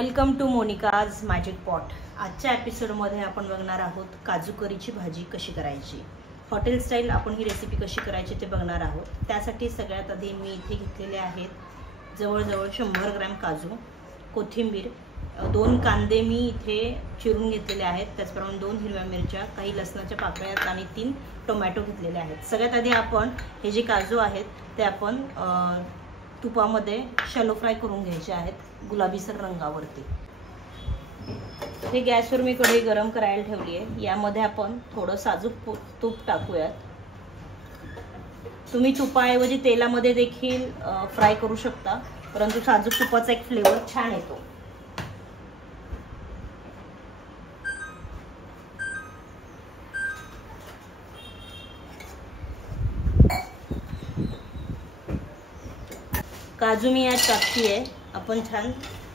Welcome to Monica's magic pot. आजच्या एपिसोडमध्ये आपण बघणार आहोत काजू करीची भाजी कशी करायची। हॉटेल स्टाईल आपण ही रेसिपी कशी करायची ते बघणार आहोत। त्यासाठी सगळ्यात आधी मी इथे घेतलेले आहेत जवळजवळ 100 ग्रॅम काजू, कोथिंबीर, 2 कांदे मी इथे चिरून घेतलेले आहेत, त्याचप्रमाणे 2 हिरव्या मिरच्या, काही लसणाच्या पाकळ्या आणि 3 टोमॅटो घेतलेले आहेत। सगळ्यात आधी आपण हे जे काजू आहेत ते आपण तुपामध्ये शॅलो फ्राय करून घ्यायचे आहेत गुलाबीसर रंगावरती। हे गॅसवर मी कढई गरम करायला ठेवली आहे। यामध्ये आपण थोडं साजूक तूप टाकूयात। तुम्ही तुपाऐवजी तेलामध्ये देखील फ्राय करू शकता, परंतु साजूक तुपाचा एक फ्लेवर छान येतो। काजू मी यात टाकतीये। आपण छान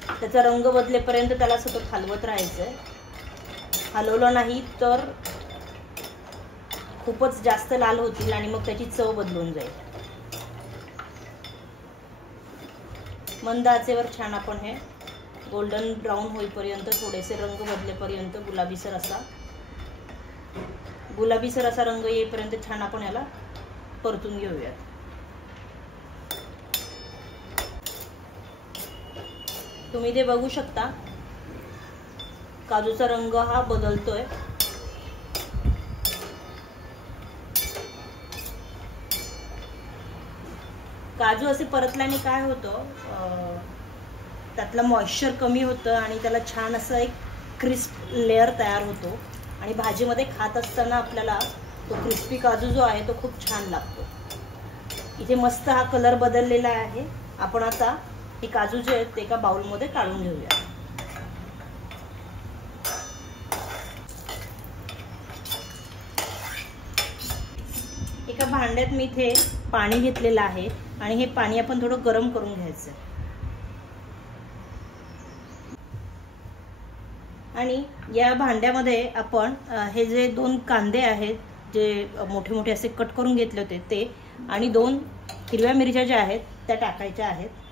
त्याचा रंग बदलेपर्यंत त्याला सतत हलवत राहायचं। हलवलं नाही तर खूपच जास्त लाल होतील आणि मग त्याची चव बदलून जाईल। मंद आचेवर छान आपण हे गोल्डन ब्राउन होईपर्यंत, थोडेसे रंग बदलेपर्यंत, गुलाबीसर असा रंग येईपर्यंत छान आपण याला परतून घेऊयात। तुम्ही ते बघू शकता काजूचा रंग हा बदलतोय। काजू असे परतल्याने काय होतं, त्यातला मॉइश्चर कमी होतं आणि त्याला छान असं एक क्रिस्प लेअर तयार होतो आणि भाजीमध्ये खात असताना आपल्याला तो क्रिस्पी काजू जो आहे तो खूप छान लागतो। इथे मस्त हा कलर बदललेला आहे। आपण आता हे काजू जे आहेत ते एका बाउलमध्ये काढून घेऊया। एका भांड्यात मी इथे पाणी घेतलेलं आहे आणि हे पाणी आपण थोडं गरम करून घ्यायचं आणि या भांड्यामध्ये आपण हे जे 2 कांदे आहेत जे मोठे मोठे असे कट करून घेतले होते ते आणि 2 हिरव्या मिरच्या ज्या आहेत त्या टाकायच्या आहेत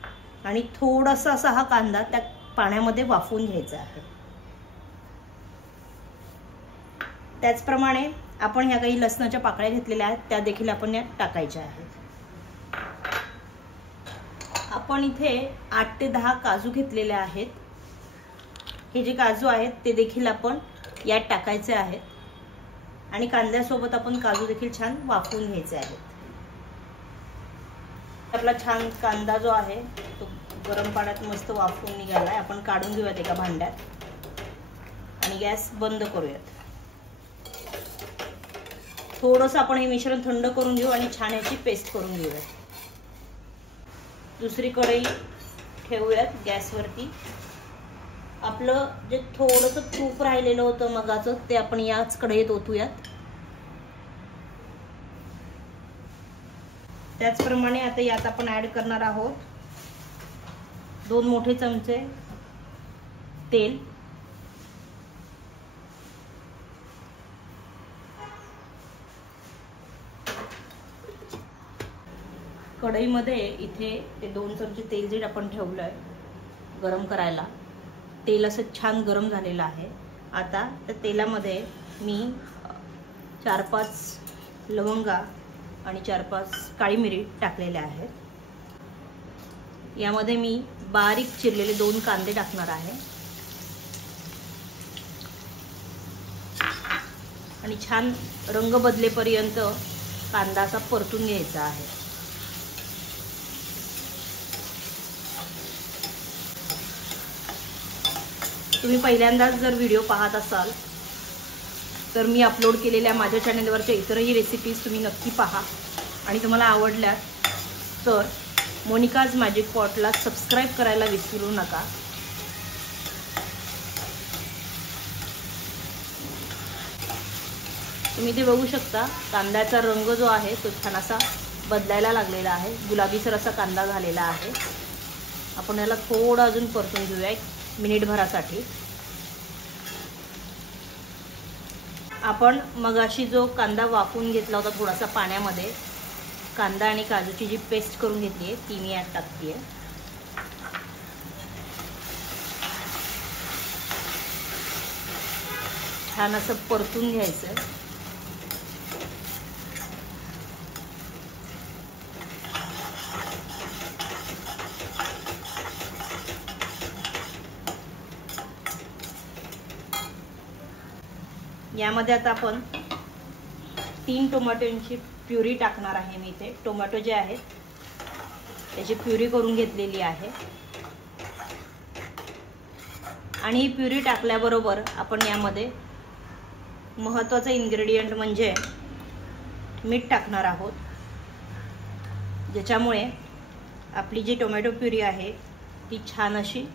आणि थोडासा असा हा कांदा त्या पाण्यामध्ये वाफवून घ्यायचा आहे। त्याचप्रमाणे आपण ह्या काही लसणाच्या पाकळ्या घेतलेल्या आहेत त्या देखील आपण यात टाकायच्या आहेत। आपण इथे 8 ते 10 काजू घेतलेले आहेत। हे जे काजू आहेत ते देखील आपण यात टाकायचे आहेत आणि कांद्यासोबत आपण काजू देखील छान वाफवून घ्यायचे आहेत। आपला छान कांदा जो आहे तो गरम पाण्यात मस्त वाफवून निघालाय। आपण काढून घेऊयात एका भांड्यात आणि गॅस बंद करूयात। थोडंसं आपण हे मिश्रण थंड करून घेऊ आणि छान याची पेस्ट करून घेऊयात। दुसरी कढई ठेवूयात गॅसवरती। आपलं जे थोडंसं तूप राहिलेलं होतं मगाचं ते आपण याच कढईत ओतूयात। त्याचप्रमाणे आता यात आपण ऍड करणार आहोत 2 मोठे चमचे तेल, कढईमध्ये इथे ते 2 चमचे तेल जे आपण ठेवलंय गरम करायला, तेल असं छान गरम झालेलं आहे। आता त्या तेलामध्ये मी 4-5 लवंगा आणि 4-5 काळी मिरी टाकलेल्या आहेत। यामध्ये मी बारीक चिरलेले 2 कांदे टाकणार आहे आणि छान रंग बदलेपर्यंत कांदा असा परतून घ्यायचा आहे। तुम्ही पहिल्यांदाच जर व्हिडिओ पाहत असाल तर मी अपलोड केलेल्या माझ्या चॅनलवरच्या इतरही रेसिपीज तुम्ही नक्की पहा आणि तुम्हाला आवडल्या तर मोनिकाज मॅजिक पॉटला सबस्क्राईब करायला विसरू नका। तुम्ही ते बघू शकता कांद्याचा रंग जो आहे तो छान असा बदलायला लागलेला आहे, गुलाबीसर असा कांदा झालेला आहे। आपण याला थोडं अजून परतून घेऊया 1 मिनिटभरासाठी। आपण मगाशी जो कांदा वाफवून घेतला होता थोडासा पाण्यामध्ये, कांदा आणि काजूची जी पेस्ट करून घेतली आहे ती मी यात टाकते आहे। छान असं परतून घ्यायचं. यामध्ये आता आपण 3 टोमॅटोची प्युरी टाकणार आहे. मी इथे टोमॅटो जे आहेत त्याची प्युरी करून घेतलेली आहे. आणि ही प्युरी टाकल्याबरोबर आपण यामध्ये महत्त्वाचा इन्ग्रेडियंट म्हणजे मीठ टाकणार आहोत, ज्याच्यामुळे आपली जी टोमॅटो प्युरी आहे ती छान अशी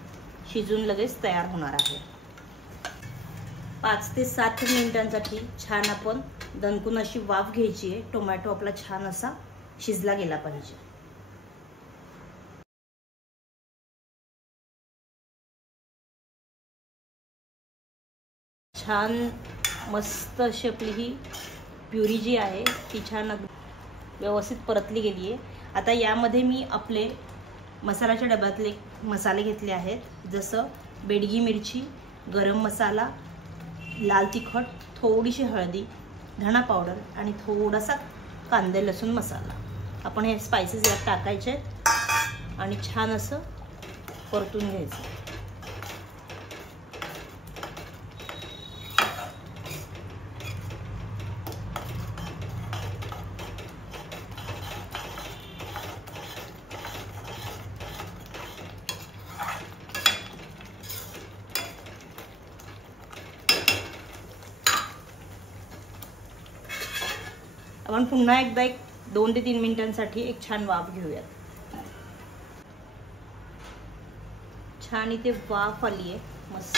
शिजून लगेच तयार होणार आहे. 5 ते 7 मिनिटांसाठी छान आपण दणकून अशी वाफ घ्यायची आहे. टोमॅटो आपला छान असा शिजला गेला पाहिजे. छान मस्त अशी आपली ही प्युरी जी आहे ती छान व्यवस्थित परतली गेली आहे. आता यामध्ये मी आपले मसाल्याच्या डब्यातले मसाले घेतले आहेत, जसं बेडगी मिरची, गरम मसाला, लाल तिखट, थोडीशी हळदी, धना पावडर आणि थोडासा कांदे लसूण मसाला. आपण हे स्पाइसेस यात टाकायचे आणि छान असं परतून घ्यायचं. आपण पुन्हा एकदा 2 ते 3 मिनिटांसाठी एक छान वाफ घेऊयात. छान इथे वाफ आली आहे मस्त.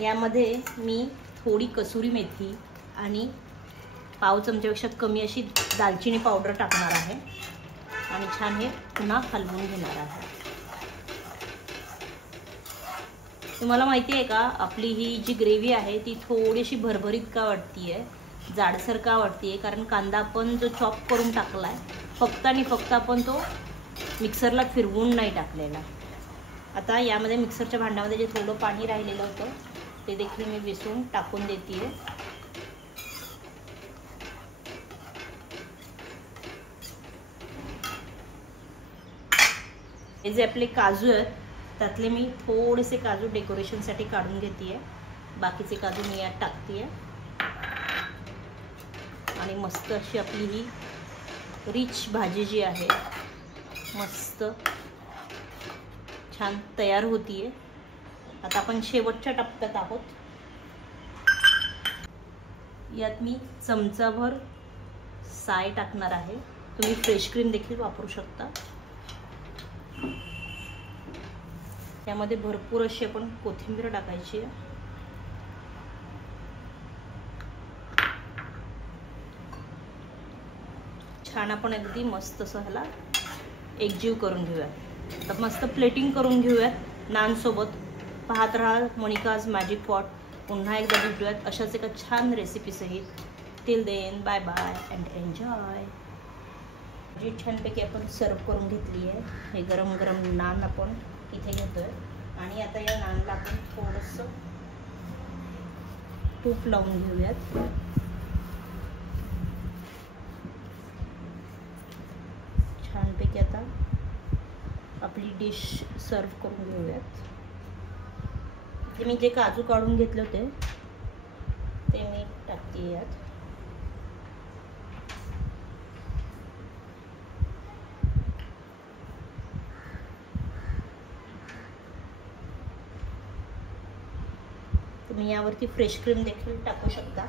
यामध्ये मी थोडी कसुरी मेथी आणि पाव चमच्यापेक्षा कमी अशी दालचिनी पावडर टाकणार आहे आणि छान हे पुन्हा हलवून घेणार आहे. तुम्हाला माहिती आहे का, आपली ही जी ग्रेव्ही आहे ती थोडीशी भरभरीत का वाटतीये, जाडसर का वाटतीये, कारण कांदा आपण जो चॉप करून टाकलाय फक्त आणि फक्त आपण तो मिक्सरला फिरवून नाही टाकलेला. आता यामध्ये मिक्सरच्या भांड्यामध्ये जे थोडं पाणी राहिलेलं होतं ते देखील मी विसरून टाकून देते. हे जे आपले काजू आहेत त्यातले मी थोडेसे काजू डेकोरेशनसाठी काढून घेते. बाकीचे काजू मी यात टाकते आणि मस्त अशी आपली ही रिच भाजी जी आहे मस्त छान तयार होतीये. आता आपण शेवटच्या टप्प्यात आहोत. यात मी चमचाभर साय टाकणार आहे. तुम्ही फ्रेश क्रीम देखील वापरू शकता. त्यामध्ये भरपूर अशी आपण कोथिंबीर टाकायची आहे. छान आपण अगदी मस्त असं ह्याला एकजीव करून घेऊयात. तर मस्त प्लेटिंग करून घेऊयात नान सोबत. पाहत राहा मोनिकाज मॅजिक पॉट. पुन्हा एकदा भेटूयात अशाच एका छान रेसिपी सहित. Till then bye bye and enjoy. जी छानपैकी आपण सर्व करून घेतली आहे. हे गरम गरम नान आपण इथे घेतोय आणि आता या नानला आपण थोडंसं तूप लावून घेऊयात. छानपैकी आता आपली डिश सर्व करून घेऊयात. ते मी जे काजू काढून घेतले होते ते मी टाकते यात. तुम्ही यावरती फ्रेश क्रीम देखील टाकू शकता.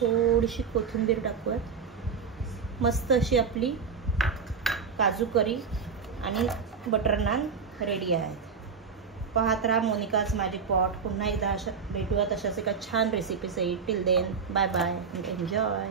थोडीशी कोथिंबीर टाकूयात. मस्त अशी आपली काजू करी आणि बटर नान रेडी आहेत. पाहत राहा मोनिकाज मॅजिक पॉट. पुन्हा एकदा भेटूयात अशाच एका छान रेसिपी सहित. Till then bye bye and enjoy.